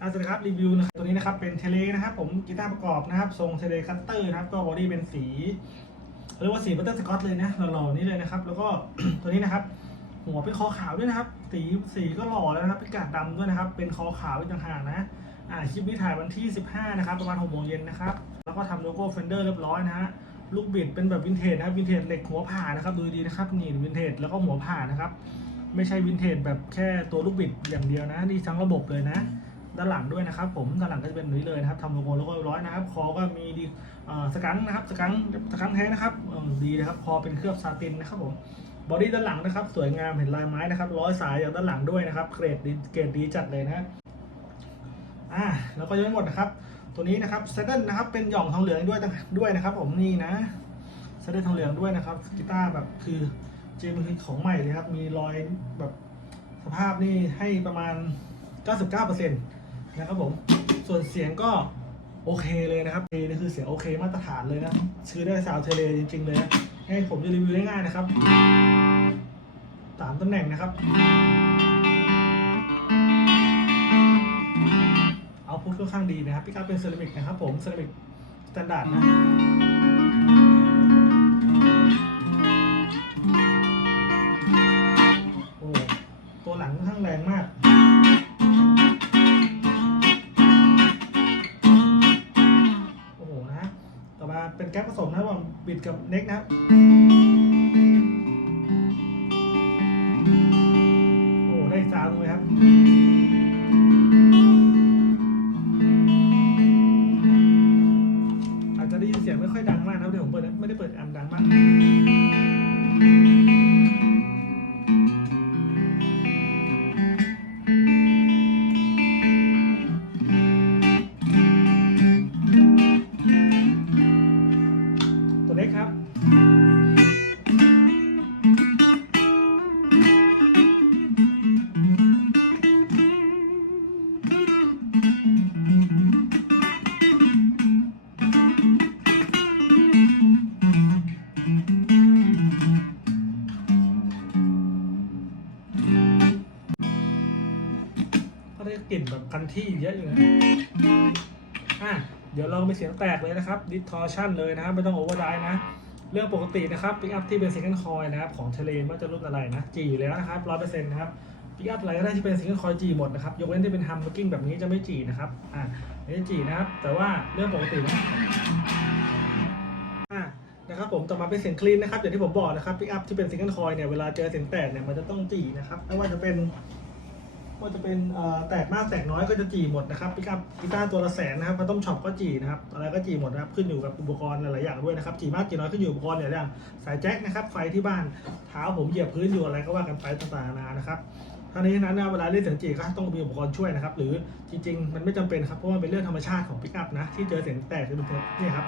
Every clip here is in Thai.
อาสวัสดีครับรีวิวนะครับตัวนี้นะครับเป็นเทเลนะครับผมกีตาร์ประกอบนะครับ ทรงเทเลคัตเตอร์นะครับ ก็บอดี้เป็นสีเรียกว่าสีบัตเตอร์สกอตเลยนะหล่อๆนี่เลยนะครับ แล้วก็ตัวนี้นะครับ หัวเป็นคอขาวด้วยนะครับ สีสีก็หล่อแล้วนะครับพิกัดดำด้วยนะครับ เป็นคอขาวอีกต่างหากนะอ่าคลิปนี้ถ่ายวันที่ 15 นะครับ ประมาณ6โมงเย็นนะครับ แล้วก็ทำโลโก้เฟนเดอร์เรียบร้อยนะฮะลูกบิดเป็นแบบวินเทจนะครับวินเทจเหล็กหัวผ่านะครับดูดีนะครับนี่วินเทจแล้วก็หัวผ่านะครับ ไม่ใช่วินเทจแบบแค่ตัวลูกบิดอย่างเดียวนะนี่ทั้งระบบเลยนะ ด้านหลังด้วยนะครับผมด้านหลังก็จะเป็นนี้เลยนะครับทำโลโก้แล้วก็ร้อยนะครับ คอก็มีดีสกังนะครับสกังสกังแท้นะครับดีนะครับคอเป็นเคลือบซาตินนะครับผมบอดี้ด้านหลังนะครับ สวยงามเห็นลายไม้นะครับร้อยสายจากด้านหลังด้วยนะครับเกรดดีเกรดดีจัดเลยนะอ่าแล้วก็ยังไม่หมดนะครับ ตัวนี้นะครับเซตเดิลนะครับเป็นหย่องทองเหลืองด้วยด้วยนะครับ ผมนี่นะเซตเดิลทองเหลืองด้วยนะครับกีตาร์แบบคือจริงๆคือของใหม่เลยครับ มีรอยแบบสภาพนี่ให้ประมาณ 99% นะครับผมส่วนเสียงก็โอเคเลยนะครับเนี่คือเสียงโอเคมาตรฐานเลยนะซื้อได้สาวเทเลจริงๆเลยนะให้ผมจะรีวิวง่ายๆนะครับสามตำแหน่งนะครับเอาพุทค่อนข้างดีนะครับพี่ก้าเป็นเซรามิกนะครับผมเซรามิกสแตนดาร์ดนะ บิดกับเน็กนะครับ โอ้ ได้ซาวด์เลยครับอาจจะได้ยินเสียงไม่ค่อยดังมากนะเดี๋ยวผมเปิดไม่ได้เปิดอันดังมาก กครับก็ได้กลิ่นแบบคันที่เยอะอยู่นะ เดี๋ยวเราไปเสียงแตกเลยนะครับ distortion เลยนะครับ ไม่ต้องโอเวอร์ไดนะ เรื่องปกตินะครับปิกอัพที่เป็น single coil นะครับ ของเทเลนว่าจะรุ่นอะไรนะ G เลยนะครับร้อยเปอร์เซ็นต์นะครับปิกอัพอะไรก็ได้ที่เป็น single coil G หมดนะครับ ยกเว้นที่เป็น humbucking แบบนี้จะไม่ G นะครับ อะไม่ใช่ G นะครับ แต่ว่าเรื่องปกตินะนะครับผมต่อมาเป็นเสียงคลีนนะครับอย่างที่ผมบอกนะครับปิกอัพที่เป็น single coil เนี่ยเวลาเจอเสียงแตกเนี่ยมันจะต้องจีนะครับไม่ว่าจะเป็น ว่าจะเป็นแตกมากแตกน้อยก็จะจีหมดนะครับปิกอัพกีตาร์ตัวละแสนนะครับพัต้มช็อปก็จีนะครับอะไรก็จีหมดนะครับขึ้นอยู่กับอุปกรณ์หลายๆอย่างด้วยนะครับจีมากจีน้อยขึ้นอยู่อุปกรณ์หลายๆอย่างสายแจ็คนะครับไฟที่บ้านเท้าผมเหยียบพื้นอยู่อะไรก็ว่ากันไปต่างๆนานานะครับทั้งนี้ทั้งนั้นนะเวลาเล่นเสียงจีก็ต้องมีอุปกรณ์ช่วยนะครับหรือจริง ๆ มันไม่จำเป็นครับเพราะว่ามันเป็นเรื่องธรรมชาติของปิกอัพนะที่เจอเสียงแตกจะเป็นนี่ครับ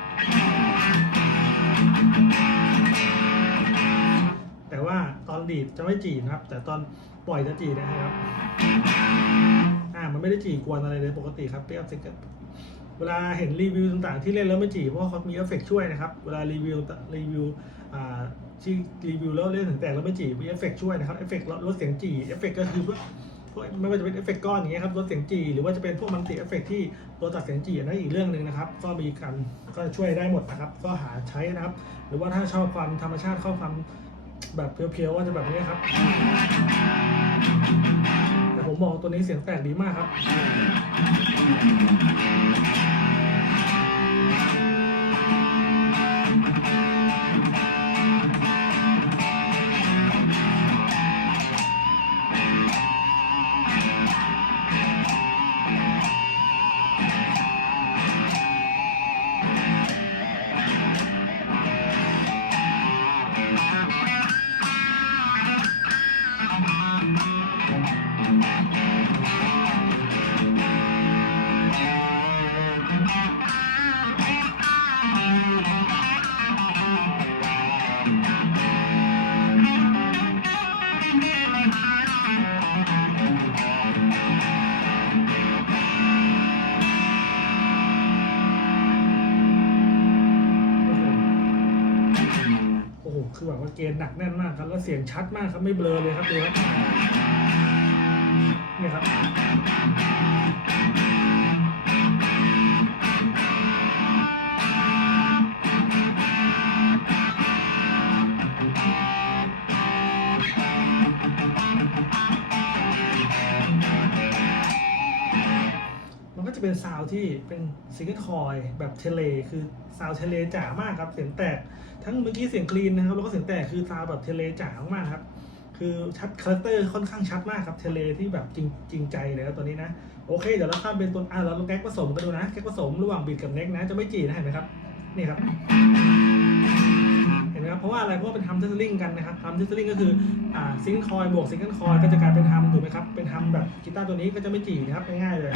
แต่ว่าตอนดีดจะไม่จีนะครับ แต่ตอน ปล่อยจะจีนะครับ อ่า มันไม่ได้จีกวนอะไรเลยปกติครับเปียกซิกเวลาเห็นรีวิวต่างๆ ที่เล่นแล้วไม่จีเพราะว่าเขามีเอฟเฟกต์ช่วยนะครับ เวลารีวิวรีวิวอ่าที่รีวิวแล้วเล่นถึงแตกแล้วไม่จีมีเอฟเฟกต์ช่วยนะครับเอฟเฟกต์ลดเสียงจีเอฟเฟกต์ก็คือพวกไม่ว่าจะเป็นเอฟเฟกต์ก้อนอย่างเงี้ยครับลดเสียงจีหรือว่าจะเป็นพวกมัลติเอฟเฟกต์ที่ตัวตัดเสียงจีนนั้นอีกเรื่องหนึ่งนะครับ ก็มีกันก็ช่วยได้หมดนะครับ ก็หาใช้นะครับ หรือว่าถ้าชอบความธรรมชาติเข้าความ แบบเพียวๆว่าจะแบบนี้ครับ แต่ผมมองตัวนี้เสียงแตกดีมากครับ คือแบบว่าเกณฑ์หนักแน่นมากครับ แล้วเสียงชัดมากครับไม่เบลอเลยครับดูครับเนี่ยครับ เป็นซาวที่เป็นซิงเกิลคอยแบบเทเล คือซาวเทเลจ๋ามากครับเสียงแตกทั้งเมื่อกี้เสียงคลีนนะครับแล้วก็เสียงแตกคือซาวแบบเทเลจ๋ามากครับคือชัดคาแรคเตอร์ค่อนข้างชัดมากครับเทเลที่แบบจริงจริงใจเลยครับตัวนี้นะโอเคเดี๋ยวเราข้ามเป็นตัวอะเราลองแก๊กผสมกันดูนะแก๊กผสมระหว่างบีทกับเน็กนะจะไม่จีนะเห็นไหมครับนี่ครับเห็นไหมครับเพราะว่าอะไรเพราะว่าเป็นทำเทสลิงกันนะครับทำเทสลิงก็คืออ่าซิงคอยบวกซิงเกิลคอยก็จะกลายเป็นทำถูกไหมครับเป็นทำแบบกีตาร์ตัวนี้ก็จะไม่จีนะครับง่ายๆเลย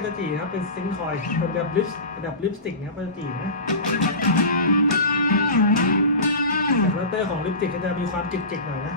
กก็จะจีครับเป็นซิงค์คอยเป็นแบบลิปเป็นแบบลิปสติกนะครับก็จะจีนะแต่คาแรคเตอร์ของลิปสติกก็จะมีความจิกๆหน่อยนะ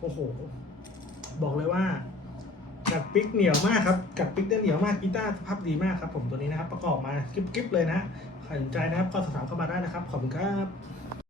โอ้โห บอกเลยว่ากัดปิกเหนียวมากครับ กัดปิกได้เหนียวมากกีตาร์สภาพดีมากครับผมตัวนี้นะครับ ประกอบมากิ๊บๆเลยนะใครสนใจนะครับก็สอบถามเข้ามาได้นะครับ ขอบคุณครับ